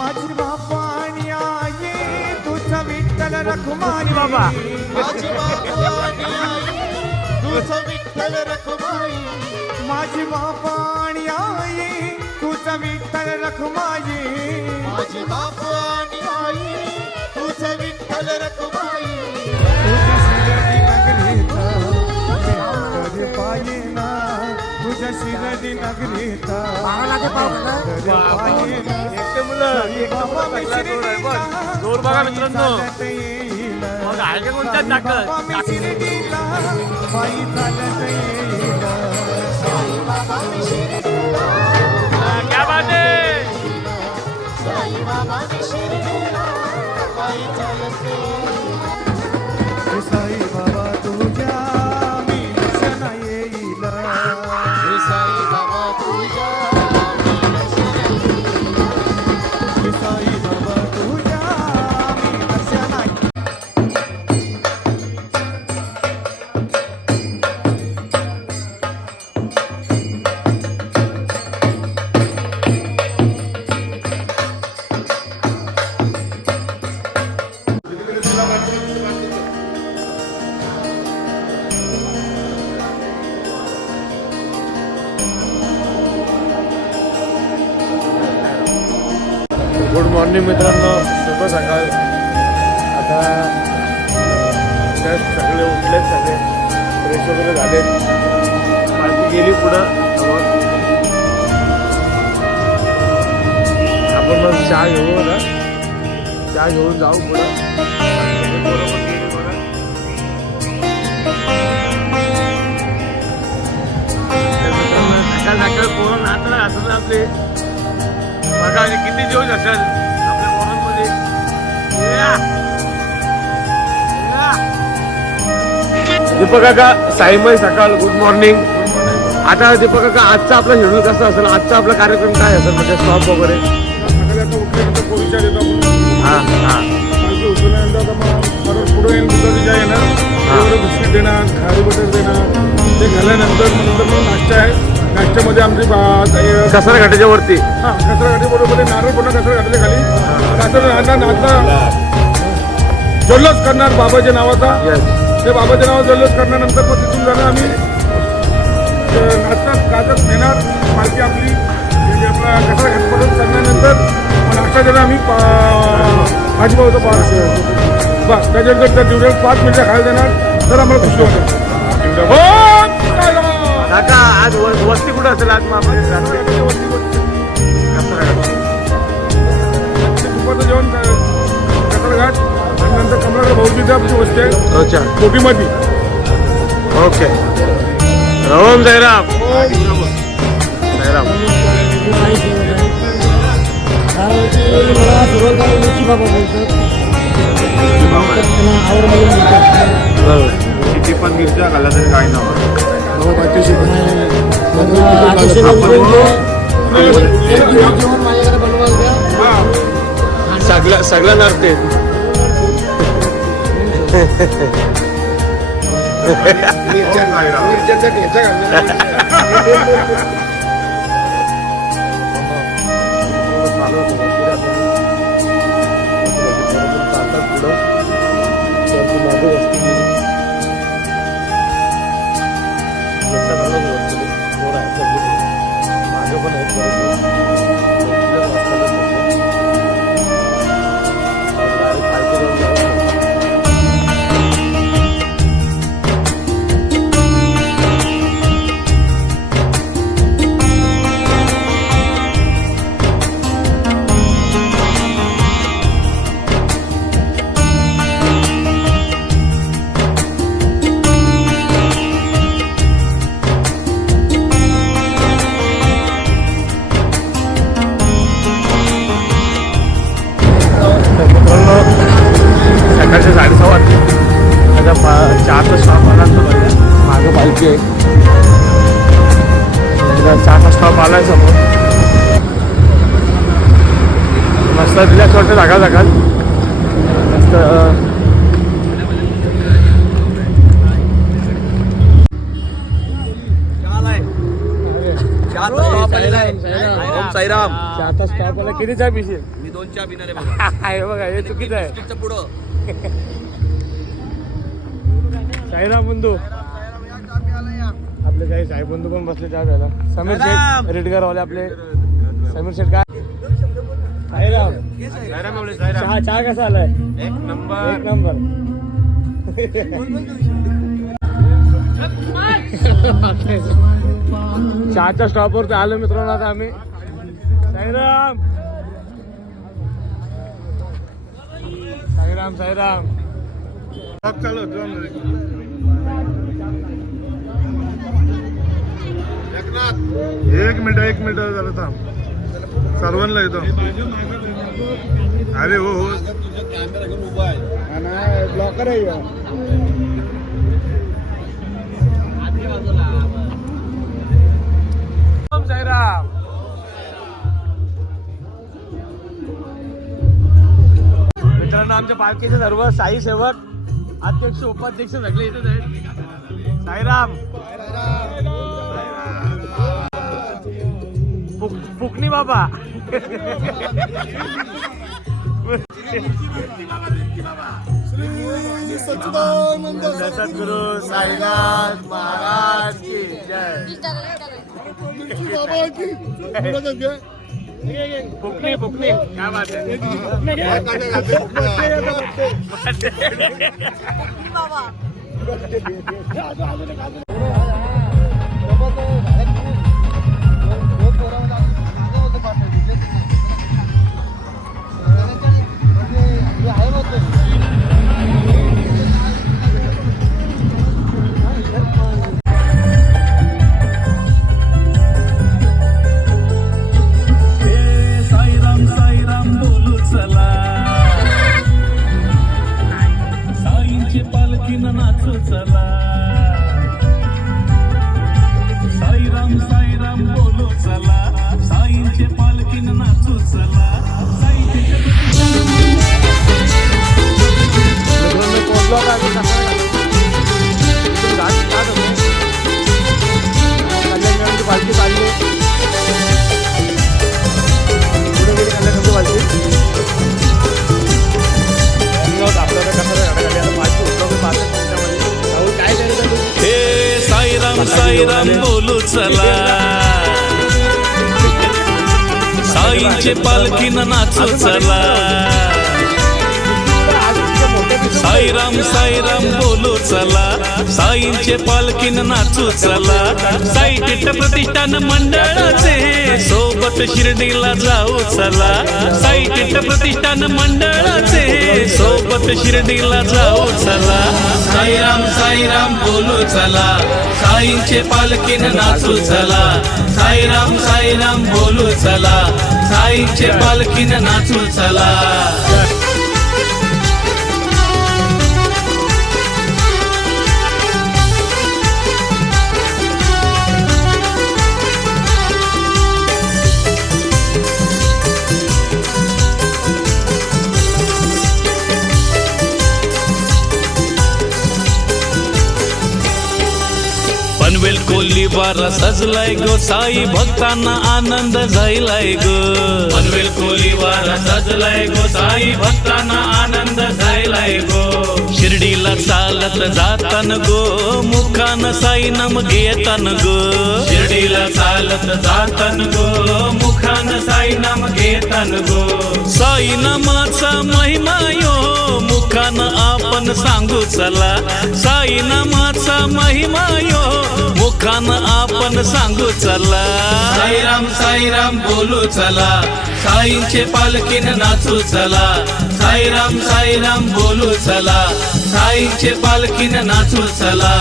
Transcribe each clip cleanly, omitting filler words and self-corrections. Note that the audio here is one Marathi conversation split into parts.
माझी बापा आणि आई तुझं विठ्ठल रखुमाई बाबा माझी बापू आणि आई तुझं विठ्ठल रखुमाई माझी बापा आणि आई तुझं विठ्ठल रखुमाई माझी बापू आणि आई तुझं विठ्ठल रखुमाई तुझ्या शिरडी नगरीत पंढरी पायेना तुझ्या शिरडी नगरीत एकटे मुलं जोर बघा मित्रांनो मग आहे का कोणत्या ताकद पायी चालत येईल क्या बात आहे साई बाबा शिर्डीला पायी चालत साई बाबा तुझ्या मी दर्शन येईल साई बाबा तुझ्या साई बाबा तुझ्या मी दर्शन येईल गुड मॉर्निंग मित्रांनो, शुभ सकाळ. आता जस्ट सगळे उठलेत, सगळे फ्रेश वगैरे झाले. पालखी गेली पुढं. आपण मग चहा घेऊ ना, चहा घेऊन जाऊ पुढं. पोरं पण गेली बघा. तर मित्रांनो, सकाळ सकाळ पोरं नाचणं असं आपले बघा आणि किती जोश असेल आपल्या पोरांमध्ये. दीपक काका, साईमय सकाळ, गुड मॉर्निंग. आता दीपक काका, आजचा आपला शेड्यूल कसा असेल? आजचा आपला कार्यक्रम काय असेल? म्हणजे स्टॉप वगैरे हां हां पुढे येणार बिस्किट देणार, खारी बटर देणार. ते झाल्यानंतर नाश्ता आहे. नाश्त्यामध्ये आमची कसारा घाटाच्या वरती कचरा घाटी बरोबर नारळ पूर्ण कचरा घाटल्या खाली नाचता जल्लोष करणार बाबाच्या नावाचा. ते बाबाच्या नावाचा जल्लोष करण्यानंतर मग तिथून जाणार आम्ही नाचतात गाजत नेणार पालखी आपली. म्हणजे आपला कचरा घाट परत करण्यानंतर नाश्ता देणार आम्ही भाजीपावचा पास बस. त्याच्यानंतर त्या दिवसात 5 मिनिटं खायला देणार तर आम्हाला खुशी होते. काका आज वस्ती कुठं असेल? आज मग आपण दुपारचं जेवण कचराघाट आणि नंतर कमलाकर भाऊजीचा आमची वस्ती आहे अच्छा कोटीमध्ये. ओके. ओम जयराम. जयराम. किती पण मिरच्या घाला तरी काय नव्हतं. सगळं नरते. मिरच्यांचा ठेचा सकाळचे 6:30 वाजले. आता 4चा स्टॉप आला तर मागं पालखी आहे. 4चा स्टॉप आला आहे समोर. मस्त रिलॅक्स वाटतं जागा जागा मस्त. साईराम आता स्टॉप आला किती चहा पिशील मी 2 चहा पिणार आहे बघा. आहे बघा हे चुकीचं आहे बिस्किटचं पुढं साईराम बंधू आपले काही साई बंधू पण बसले चहा प्यायला समीर शेठ रेडगर वाले आपले समीर शेठ काय साईराम चहा कसा आलाय एक नंबर एक नंबर चहाच्या स्टॉपवरती आलो मित्रांनो आता आम्ही साईराम साईराम साईराम चालू एक मिनिट झालं थांब सर्वांना येतो अरे हो कॅमेरा घेऊन उभा आहे. ब्लॉकर आहे साईराम मित्रांनो आमच्या पालखीचे सर्व साई सेवक अध्यक्ष उपाध्यक्ष सगळे इथेच आहेत साईराम पुकणी बाबा सद्गुरु साईनाथ महाराज की जय पुकनी पुकनी क्या बात है पालखी चालली आपल्याला हे साईराम साईराम बोलू चला साईंचे पालखीनं नाचू चला साईराम साईराम बोलू चला साईंचे पालखीनं नाचू चला साई तीर्थ प्रतिष्ठान मंडळाचे सोबत शिर्डीला जाऊ चला साई तीर्थ प्रतिष्ठान मंडळाचे सोबत शिर्डीला जाऊ चला साईराम साईराम बोलू चला साईंचे पालखीनं नाचू चला साईराम साईराम बोलू चला साईंचे पालखीनं नाचू चला पनवेल कोलीवारा सजलाय गो साई भक्तांना आनंद झालाय ग पनवेल कोलीवारा सजलाय गो साई भक्तांना आनंद झालाय गो शिर्डीला चालत जातान गो मुखान साई नाम घेतान गो शिर्डीला चालत जातान गो मुखान साई नाम घेतान गो साई नामाचा महिमा यो मुखान आपण सांगू चला साई नामाचा महिमा यो मुखान आपण सांगू चला साईराम साईराम बोलू चला साईंचे पालखीनं नाचू चला साईराम साईराम बोलू चला साईंचे पालखीनं नाचू चला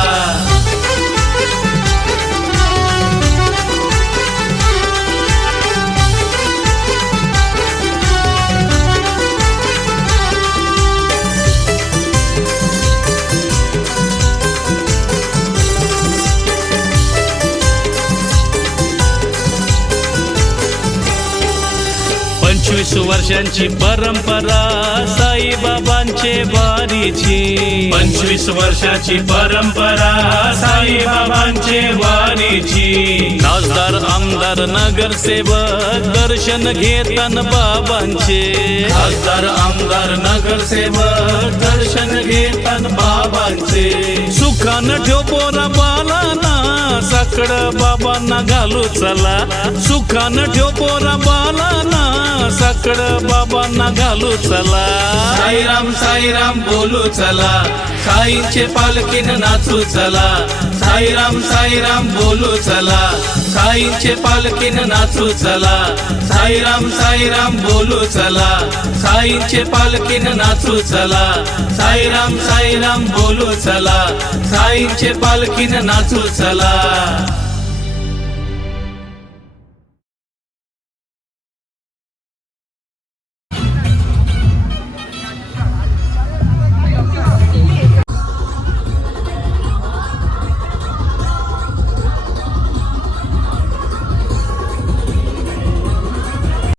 पंचवीस वर्षांची परंपरा साईबाबांचे वारीची 25 वर्षाची परंपरा साईबाबांचे वारीची खासदार आमदार आमदार नगरसेवक दर्शन घेतान बाबांचे खासदार आमदार नगरसेवक दर्शन घेतान बाबांचे सुखानं ठेव पोरा बालाना साकड बाबांना घालू चला सुखानं ठेव पोरा बालाना साकड बाबांना घालू चला साईराम बोलू चला साईंचे पालखीन नाचू चला साईराम बोलू चला साईंचे पालखीन नाचू चला साईराम बोलू चला साईंचे पालखीन नाचू चला साईराम बोलू चला साईंचे पालखीन नाचू चला.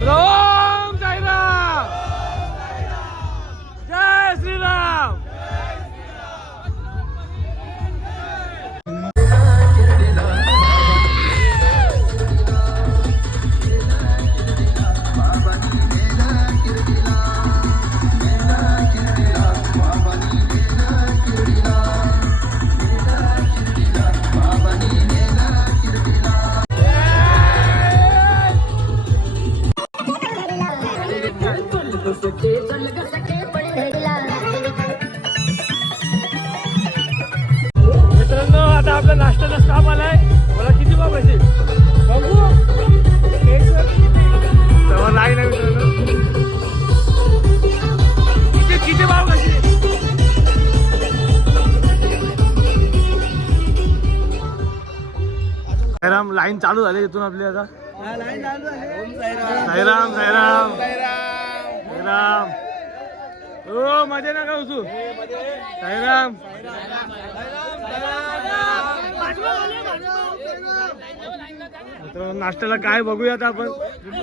राम साईराम जय श्रीराम. मित्रांनो आता आपला नाश्त्याचा स्टॉप आलाय. मला किती पाव पाहिजे बघू तेव्हा लाईन आहे मित्रांनो. किती पाव कशी साईराम लाईन चालू झाली इथून आपली आता. साईराम साईराम साईराम. हो मजा नका उचू. साईराम नाश्त्याला काय बघूया आता आपण.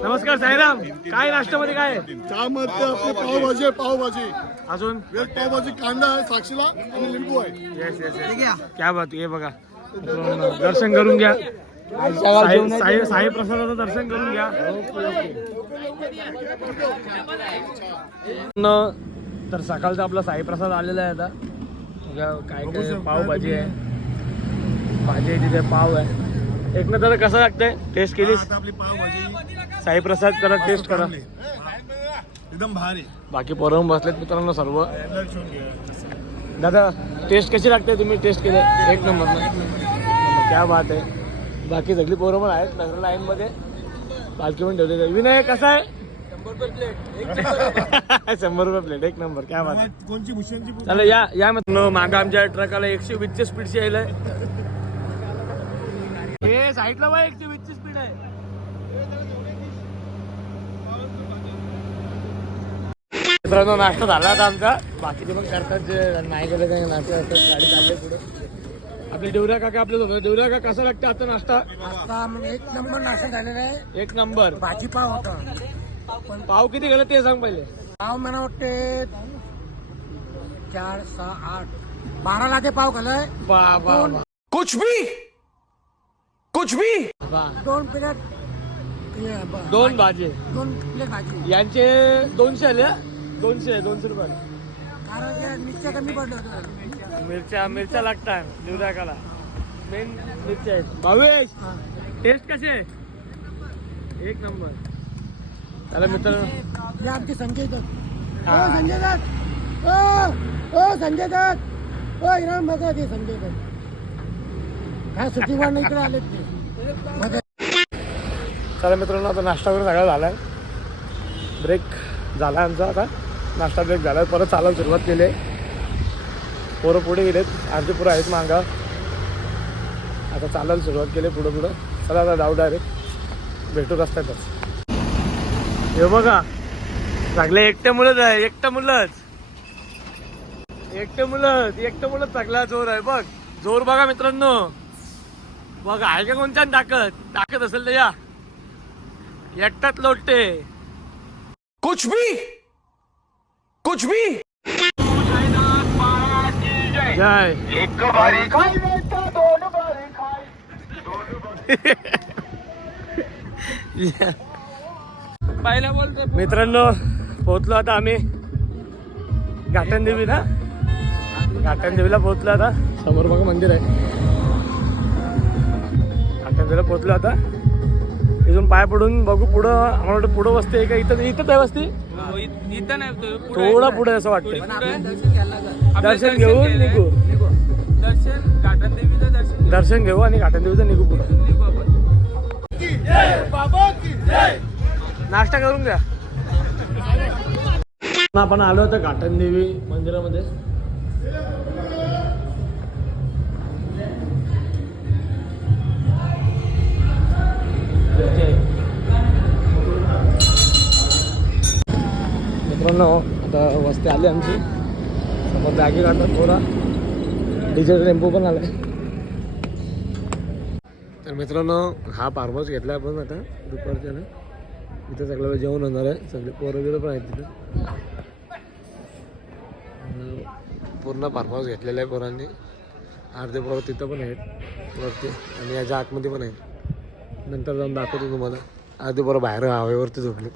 नमस्कार साईराम. काय नाश्त्यामध्ये काय आहे? चहामध्ये आपली पावभाजी आहे, पावभाजी अजून वेज पावभाजी, कांदा आहे साक्षीला आणि लिंबू आहे. Yes yes yes. क्या बात. हे बघा मित्रांनो, दर्शन करून घ्या. साई प्रसादाचं दर्शन करून घ्या. तर सकाळचा आपला साई प्रसाद आलेला आहे आता. काय काय पावभाजी आहे, भाजी आहे, तिथे पाव आहे. एक ना तर कसं लागतंय? टेस्ट केलीस? आता आपली पावभाजी साई प्रसाद करा, टेस्ट करा. एकदम भारी. बाकी पोरं बसलेत मित्रांनो सर्व. दादा टेस्ट कशी लागते? तुम्ही टेस्ट केले? एक नंबर ना. क्या बात आहे. बाकी सगळी पोरं पण आहेत नगर लाईन मध्ये. बाकी पण ठेवले. विनय कसा आहे? 100 रुपये प्लेट. एक नंबर. क्या बात आहे. कोणची भूषणची चला या मित्रांनो. मागं आमच्या ट्रकाला 120 स्पीडची यायला. हे साईडला बघ 120 स्पीड आहे. मित्रांनो नाश्ता झाला आता आमचा. बाकीचे पण करतात जे नाही गेले काही नाश्ता असतात. गाडी चालले पुढे. आपले देवऱ्या काका आपल्या सोबत. देवऱ्या काका कसा लागतं आता नाश्ता? आता म्हणजे एक नंबर नाश्ता झालेला आहे. एक नंबर. भाजी पाव होता. पाव किती गेलं ते सांग पहिले. पाव मला वाटते 4, 6, 8, 12 ते पाव घालाय. बाबा कुछ भी 2 प्लेट 2 भाजी. 2 प्लेट भाजी. यांचे 200 आले. 200 रुपये. कारण या मिरच्या कमी पडल्या होत्या. मिरच्या लागतात देवराकाला. मेन मिरच्या आहेत. भावेश टेस्ट कशी आहे? एक नंबर. चला मित्रांनो. हे आमचे संजय दत्त. हा. संजय दत्त. संजय दत्त. इराम बघा ते संजय दत्त. काय सुट्टीवार इकडे आले ते. चला मित्रांनो आता नाश्ता वगैरे सगळा झाला आहे. ब्रेक झाला आमचा. आता नाश्ता ब्रेक झाला. परत चालायला सुरुवात केली आहे. पोरं पुढे गेलेत. आमचे पुरं आहेत मागा. आता चालायला सुरुवात केली पुढं. चला आता जाऊ डायरेक्ट. भेटू रस्त्यातच. हे बघा सगळे एकटे मुलंच आहे. एकटं मुलंच सगळा जोर आहे. बघ जोर बघा मित्रांनो. बघ आहे का कोणत्या ताकद असेल तर या. एकटाच लोटते. कुछ भी जय. पहिला बोलतोय मित्रांनो पोहोचलो आता आम्ही घाटन देवी ना, घाटन देवीला पोहोचलो आता. समोर बघा मंदिर आहे. घाटन देवीला पोहोचलो आता. इथून पाय पडून बघू पुढं. आम्हाला वाटतं पुढं वस्ती आहे का? इथंच आहे वस्ती. इथं नाही थोडा पुढे असं वाटतं. दर्शन घेऊन निघू. दर्शन घाटन देवीचं दर्शन घेऊ आणि घाटन देवीचं निघू पुढं. नाश्ता करून द्या. आपण आलो होतो घाटन देवी मंदिरामध्ये. मित्रांनो आता वस्ती आली आमची. समोर बॅगी काढतात थोडा. डिझेल टेम्पो पण आलाय. तर मित्रांनो हा फार्म हाऊस घेतला आपण आता दुपारच्यानं. इथं सगळं जेवण होणार आहे. सगळे पोरं बिरं पण आहेत तिथं. पूर्ण फार्म हाऊस घेतलेलं आहे पोरांनी. अर्धे पोरं तिथं पण आहेत वरती आणि याच्या आतमध्ये पण आहेत. नंतर जाऊन दाखवतो तुम्हाला. अर्धे पोरं बाहेर हवेवरती झोपले.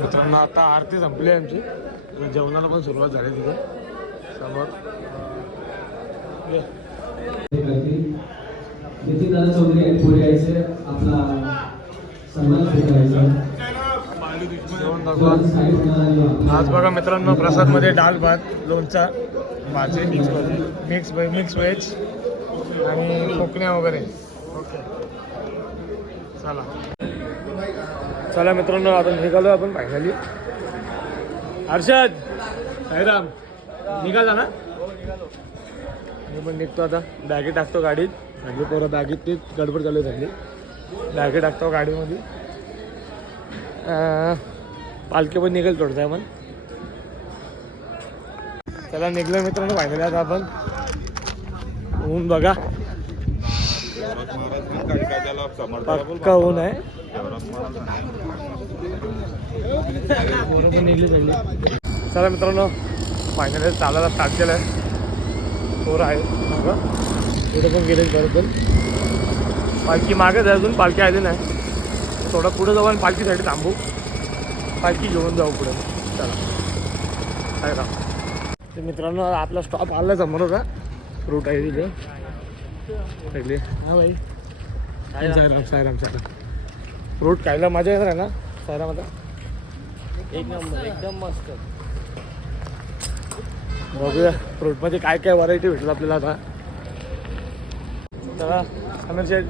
मित्रांनो आता आरती संपली आहे आमची. जेवणाला पण सुरुवात झाली तिथे समोर. नितीन चौधरी आहेत पुढे यायचे. आपला सन्मान करायचा. आज बघा मित्रांनो प्रसादमध्ये डाळ भात, लोणचा, भाजी, मिक्स व्हेज आणि कोकण्या वगैरे. ओके चला मित्रांनो आता निघालो आपण फायनली. हर्षद साईराम निघाला ना. मी पण निघतो आता. बॅगे टाकतो गाडीत. सगळी पोरं बॅगेत तीच गडबड चालू आहे सगळी. बॅगे टाकतो गाडीमध्ये. पालखी पण निघेल थोडंसं आपण. चला निघलो मित्रांनो फायनली आता आपण. ऊन बघा पक्का ऊन आहे. पोरं पण निघली सगळी. चला मित्रांनो फायनली चालायला स्टार्ट केलं आहे. पोरं आहे बघा पुढे पण गेले बरोबर. पालखी मागेच आहे अजून. पालखी आली नाही. थोडं पुढे जाऊ आणि पालखीसाठी थांबू. पालखी घेऊन जाऊ पुढे. चला काय का ते मित्रांनो आपला स्टॉप आला समोर होता. रूट आहे तिथे सगळी. हां भाई साईराम साईराम साईराम. फ्रूट खायला मजा येणार आहे ना साईराम आता. एक नंबर एकदम मस्त. बघूया फ्रूटमध्ये काय काय व्हरायटी भेटलं आपल्याला आता. चला समीर शेठ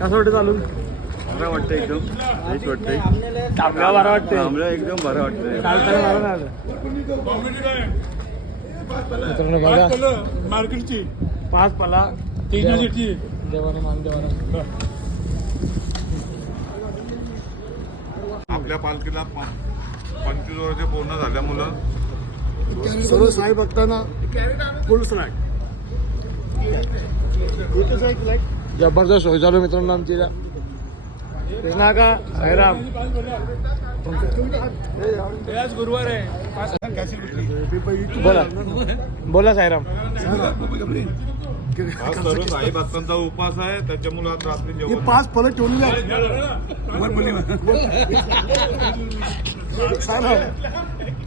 कसं वाटतं चालून? बरं वाटतं एकदम. हेच वाटतंय चांगला बरं वाटते. आम्हाला एकदम बरं वाटतंय. चालताना बरं नाही आलं. मित्रांनो बघा मार्केटची 5 पला 3 देवानं मान देवानं. आपल्या पालखीला 25 वर्ष पूर्ण झाल्यामुळं सर्व साई भक्तांना फुल स्नॅक. जबरदस्त सोय चालू मित्रांनो आमची. कृष्णा का साईराम. आज गुरुवार आहे. बोला बोला साईराम. हा सर्व साई भक्तांचा उपवास आहे त्याच्यामुळे आता रात्री जेवण 5 फळं ठेवलेली आहेत.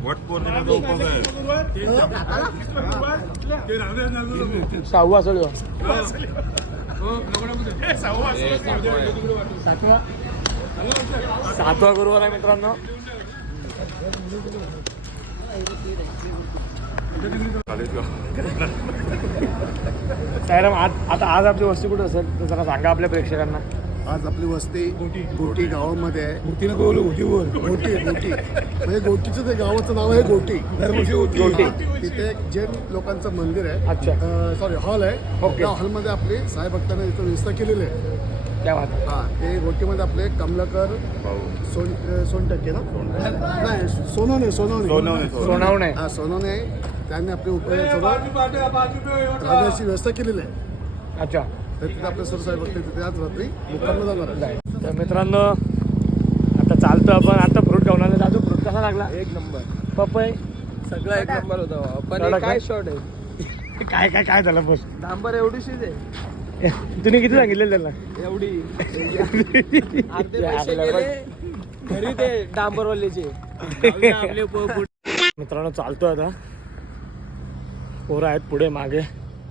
वट पौर्णिमेचा उपवास आहे. 6वा असेल. 7वा गुरुवार आहे मित्रांनो. साईराम आज आपली वस्ती कुठे असेल तर जरा सांगा आपल्या प्रेक्षकांना. आज आपली वस्ती गोटी गावामध्ये आहे. गोटी म्हणजे गोटीचं ते गावाचं नाव आहे गोटी. गोटी. तिथे जैन लोकांचं मंदिर आहे. अच्छा सॉरी हॉल आहे. ओके. त्या हॉलमध्ये आपली साई भक्तांना इथं व्यवस्था केलेली आहे. क्या बात आहे. हा ते गोटीमध्ये आपले कमलाकर सोनटक्के ना नाही सोनवणे सोनावणे. हा सोनवणे त्यांनी आपले उपाय सर्व राहण्याची व्यवस्था केलेली आहे. अच्छा. तर तिथे आपले सरसाहेब बघते तिथे आज रात्री मुक्कामला जाणार आहे. तर मित्रांनो आता चालतो आपण. आता फ्रूट खाऊन आले. दादू फ्रूट कसा लागला? एक नंबर पपई सगळं एक नंबर होता पण कडक हे काय आहे? शॉर्ट आहे काय काय काय झालं बस? डांबर एवढीशीच आहे तुम्ही किती सांगितलेलं त्यांना? एवढी अर्धे पैसे गेले घरी ते डांबरवाल्याचे आपले मित्रांनो चालतो आता. पोरं आहेत पुढे मागे,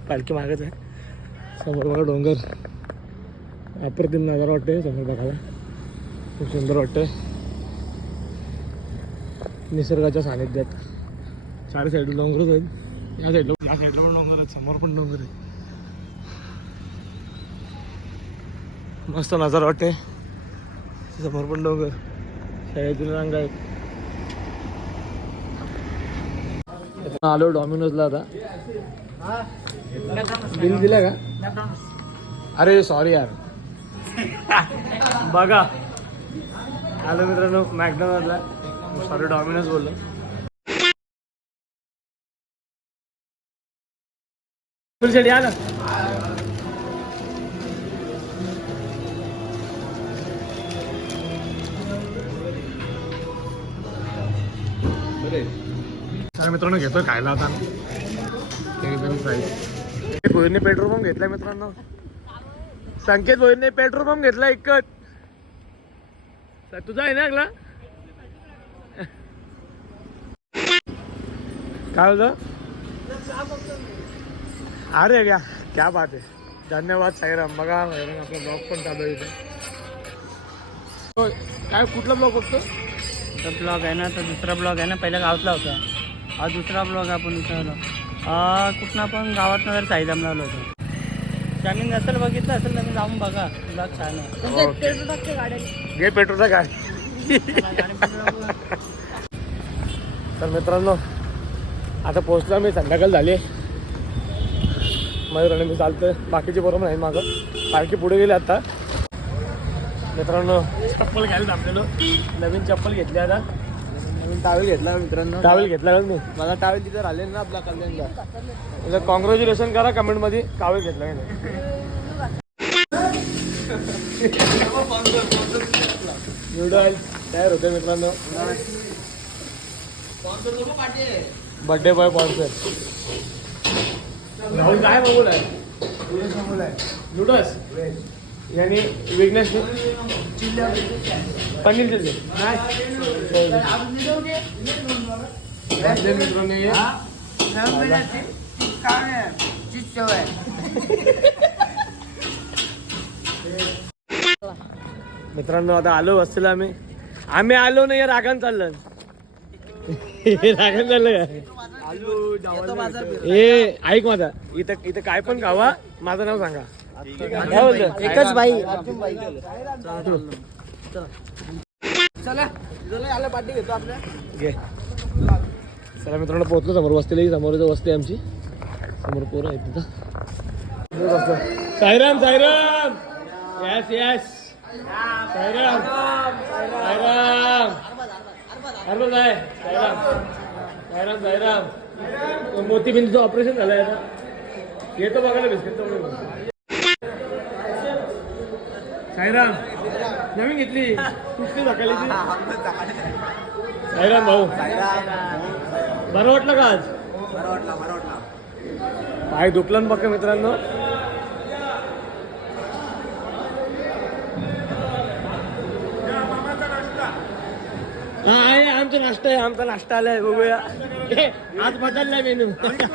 पालखी मागेच आहे. समोर बघा डोंगर, अप्रतिम नजारा वाटते समोर बघायला. खूप सुंदर वाटतं निसर्गाच्या सानिध्यात. चारी साईडला डोंगरच आहेत. या साईडला पण डोंगर आहेत, समोर पण डोंगर आहे. मस्त नजारा वाटते. समोर पण डोंगर, शाळेतील रंग आहेत. आलो डॉमिनोजला आता. बिल दिलं का? अरे सॉरी यार. बघा आलो मित्रांनो मॅकडॉनल्डला. सॉरी डॉमिनोज बोललो. फुलशेट या ना. तर मित्रांनो घेतोय खायला आता प्राईस. भोईरने पेट्रोल पंप घेतलाय मित्रांनो. संकेत भोईरने पेट्रोल पंप घेतला एकच. तुझा आहे ना अगला? काय होतं? अरे क्या बात आहे. धन्यवाद साईराम. बघा आपला ब्लॉग पण चालू आहे इथे. काय कुठला ब्लॉग बघतो? ब्लॉग आहे ना, तर दुसरा ब्लॉग आहे ना, पहिला गावातला होता. हा दुसरा ब्लॉग आपण इथं आलो. कुठनं आपण गावातनं जर साईदामला आलो होतो. त्यांनी नसेल बघितलं असेल तर जाऊन बघा. ब्लॉग छान आहे. घे पेट्रोलचा काय. तर मित्रांनो आता पोहोचलो मी. संध्याकाळ झाली. मयूर आणि मी चालतोय. बाकीचे बरोबर नाही मागं. पालखी पुढे गेली आता. मित्रांनो चप्पल घ्यायला थांबलेलो. नवीन चप्पल घेतली आता. नवीन टावेल घेतला मित्रांनो. टावेल घेतला का मी? मला टावेल तिथं राहिलेलं ना आपला कल्याणला. कॉंग्रॅच्युलेशन करा कमेंटमध्ये. टावेल घेतला का नूडल तयार होते मित्रांनो. Birthday boy sponsor. राहुल काय मागून आहे? नूडल्स यानी विघ्नेश पनीर चिल्ली मित्रांनो आता आलो वस्तीला. आम्ही आलो नाही रागान चाललं. रागान चाललं का? ऐक माझा. इथं काय पण खावा, माझं नाव सांगा. एकच बाई. चला पार्टी घेतो आपल्या. घे. चला मित्रांनो पोहोचलो समोर वस्तीला. समोर वस्ती आमची. समोर पोरं आहेत तिथं. Sairam Sairam. Yes yes Sairam Sairam. Herbal आहे साईराम साईराम साईराम. मोतीबिंदूचं ऑपरेशन झालंय आता. येतो बघायला बिस्किट. साईराम नवीन घेतली कुठली सकाळी. साईराम भाऊ बरं वाटलं का आज? पाय दुखलं बघा मित्रांनो. हा आहे आमचा नाश्ता आहे. आमचा नाश्ता आलाय बघूया. आज बदललाय मेनू.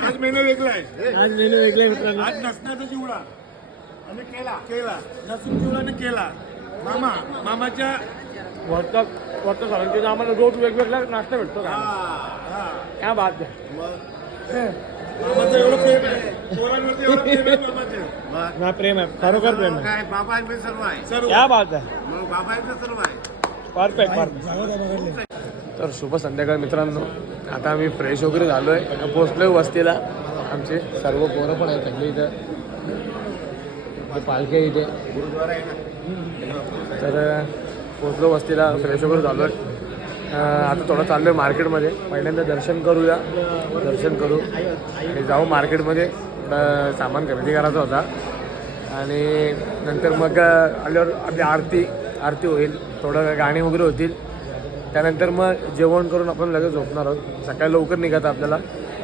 आज मेनू वेगळा आहे. आज मेनू वेगळे मित्रांनो. आज नसण्याचा चिवडा आणि केला नसून चिवडा आणि केला. मामाच्या वरता सरांचे आम्हाला रोज वेगवेगळा नाश्ता भेटतो का? क्या बात आहे. मामाचं एवढं प्रेम आहे. पोरांवरती एवढं प्रेम आहे मामाचं. ना प्रेम आहे, खरोखर प्रेम आहे. काय बाबा सर्व आहे. क्या बात आहे. मग बाबा सर्व आहे. Perfect perfect. तर शुभ संध्याकाळ मित्रांनो. आता आम्ही फ्रेश वगैरे झालो आहे. पोचलोय वस्तीला. आमचे सर्व पोरं पण आहेत सगळे इथं. पालखी आहे इथे. तर पोचलो वस्तीला. फ्रेश वगैरे झालो आहे. आता थोडं चाललो आहे मार्केटमध्ये. पहिल्यांदा दर्शन करूया, दर्शन करू आणि जाऊ मार्केटमध्ये. सामान खरेदी करायचा होता आणि नंतर मग आल्यावर आपली आरती होईल, थोडं गाणी वगैरे होतील. त्यानंतर मग जेवण करून आपण लगेच झोपणार आहोत. सकाळी लवकर निघायचं आपल्याला.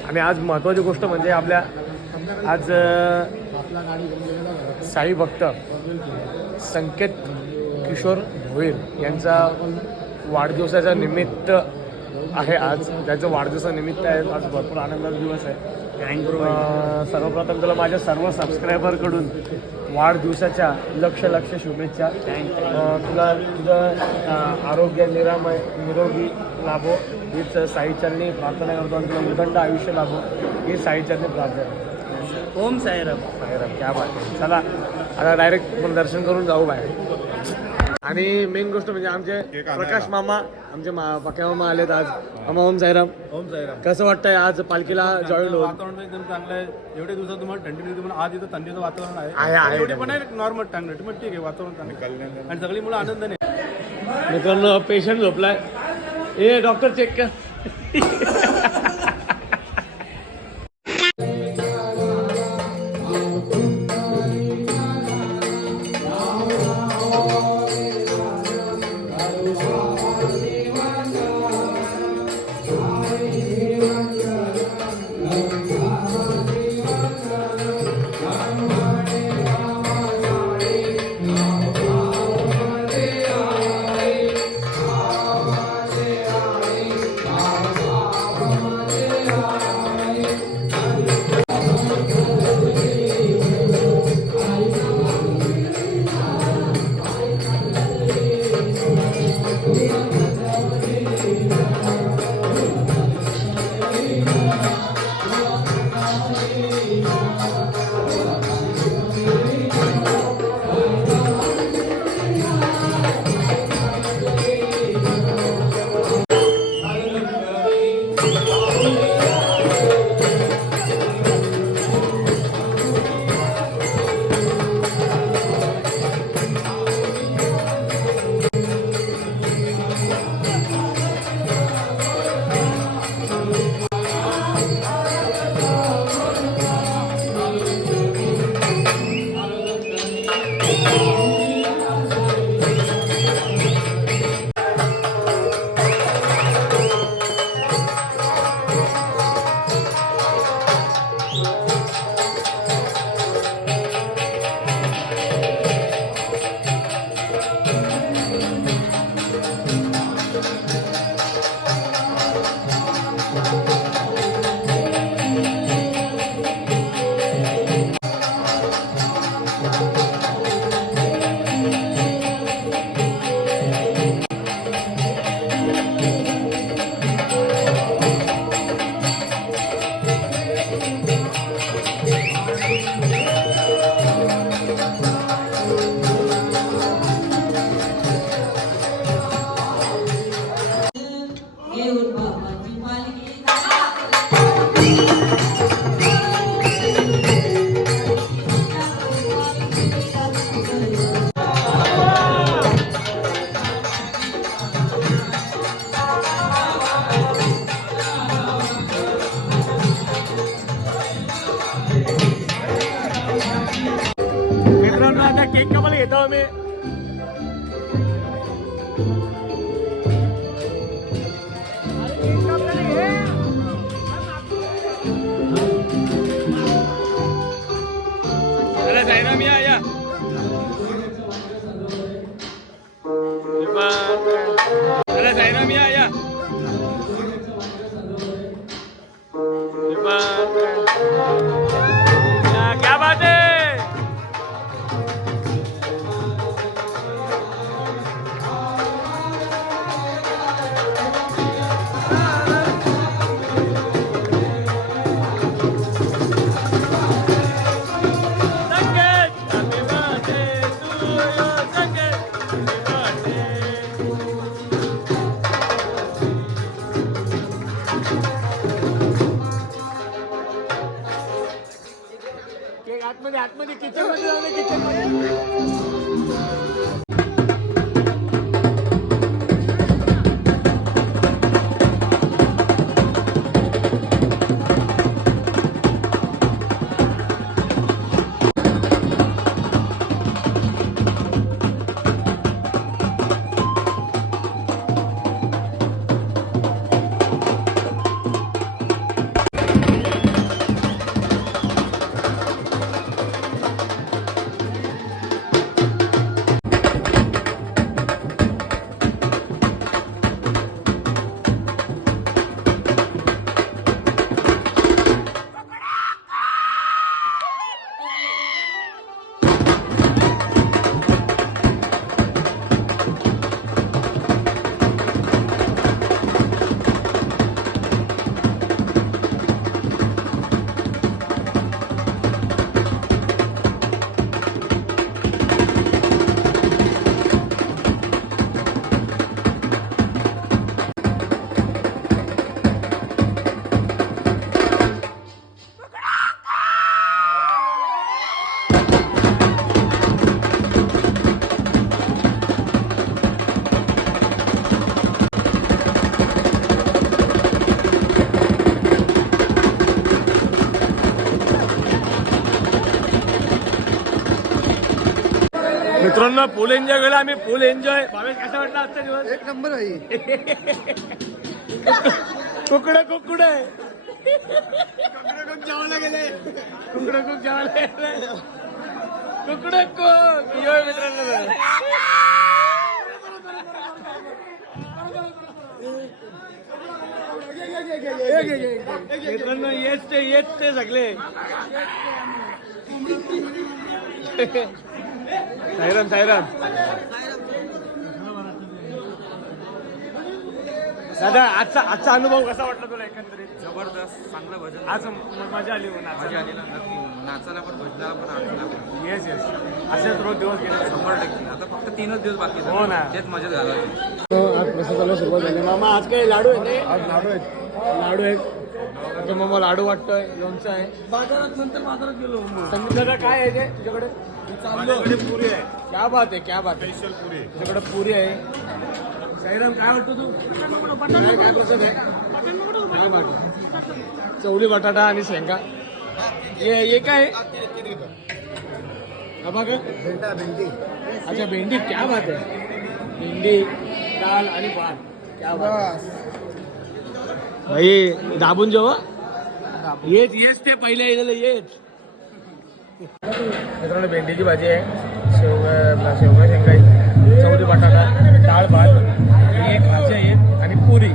आणि आज महत्त्वाची गोष्ट म्हणजे आपल्या आज साई भक्त संकेत किशोर भोईर यांचा वाढदिवसाचा निमित्त आहे. आज त्याचं वाढदिवसानिमित्त आहे. आज भरपूर आनंदाचा दिवस आहे. सर्वप्रथम तुला माझ्या सर्व सबस्क्रायबरकडून वाढदिवसाच्या लक्ष शुभेच्छा. तुला तुझं आरोग्य निरोगी लाभो हीच साईचरणी प्रार्थना करतो आणि तुला उदंड आयुष्य लाभो ही साईचरणी प्रार्थना. ओम साईराम. क्या बात आहे. चला आता डायरेक्ट आपण दर्शन करून जाऊ बाहेर. आणि मेन गोष्ट म्हणजे आमचे प्रकाश मामा, आमचे पक्या मामा आलेत आज. मामा ओम साईराम. ओम साईराम. कसं वाटतंय आज पालखीला जॉईन होऊन? वातावरण एकदम चांगलं आहे. एवढे दिवसात तुम्हाला थंडी नाही, पण आज इथं थंडीचं वातावरण आहे. आहे. एवढे पण आहे नॉर्मल चांगलं, पण ठीक आहे वातावरण चांगलं आणि सगळी मुलं आनंदाने. मित्रांनो पेशंट झोपलाय. ए डॉक्टर चेक कर. मित्रांनो आता केक कापायला घेतो आम्ही. साईराम या साईराम या क्या बात है. आतमध्ये किचन मध्ये जाऊ, किचन मध्ये. मित्रांनो फुल एन्जॉय केला आम्ही, फुल एन्जॉय. भावेश कसा वाटला आजचा दिवस? एक नंबर आहे. कुकडे कुकडे कुक जेवायला गेले, कुकडे कुक जेवायला गेले, कुकडे कुक. यो मित्रांनो मित्रांनो येत ते सगळे. सायरन सायरन दादा आजचा अनुभव कसा वाटला तुला एकंदरीत? जबरदस्त, चांगलं भजन. आज मजा आली मजा आली ना, नक्की. नाचायला पण, भजनाला पण, आरतीला पण. येस येस असेच रोज दिवस गेले 100%. आता फक्त 3च दिवस बाकी आहेत. हो ना. तेच मजेत घालायचे. आज प्रसादाला सुरुवात झाली. मामा आज काही लाडू आहे? आज लाडू आहेत. आता मामा लाडू वाटतोय, लोणचं आहे. बाजारात गेलो. संगीत काय आहे ते तुझ्याकडे? पुरी आहे. क्या बात आहे, क्या बात आहे. स्पेशल पुरी. तुझ्याकडे पुरी आहे. साईराम काय वाटतं तू? काय प्रसाद आहे? काय वाटतं? चवळी बटाटा आणि शेंगा. ये काय आहे? बघा भेंडी. अच्छा भेंडी, क्या बात आहे. भेंडी, डाळ आणि भात, क्या बात. भाई दाबून जेव्हा येच ते पहिले येलेलं येच. मित्रांनो भेंडीची भाजी आहे, शेवगा शेंगा आहे, चवळी बटाटा, डाळ भात, एक भाजी आहे आणि पुरी,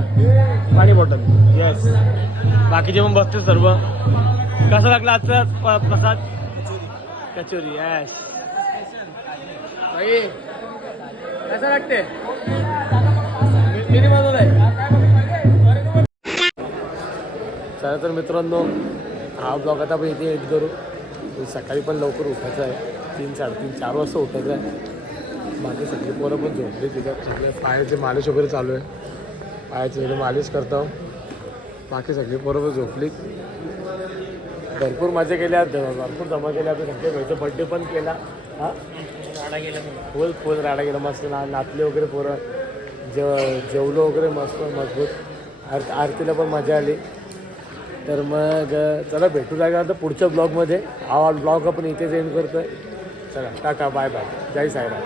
पाणी बॉटल. येस. बाकीचे पण बसते सर्व. कसा लागला आजचा प्रसाद? कचोरी. येस भाई कसं लागते? किती बाजूला आहे? चला तर मित्रांनो हा ब्लॉग आता आपण इथे एडिट करू. सकाळी पण लवकर उठायचं आहे, 3, 3:30, 4 वाजता उठायचं आहे. बाकी सगळी पोरं पण झोपली तिथं. सगळे पायाचे मालिश वगैरे चालू आहे, पायाचे वगैरे मालिश करतो. बाकी सगळी पोरं पण झोपली. भरपूर मजा केल्या, भरपूर जमा केल्या. आपल्या सगळे भाईचा बड्डे पण केला. हां राडा गेला. फुल राडा गेला. मस्त नाचले वगैरे पोरं, जेवलो वगैरे मस्त मजबूत. आरतीला पण मजा आली. तर मग चला भेटू लागला आता पुढच्या ब्लॉगमध्ये. हा ब्लॉग आपण इथेच एंड करतोय. चला टाटा, बाय बाय, जय साईराम.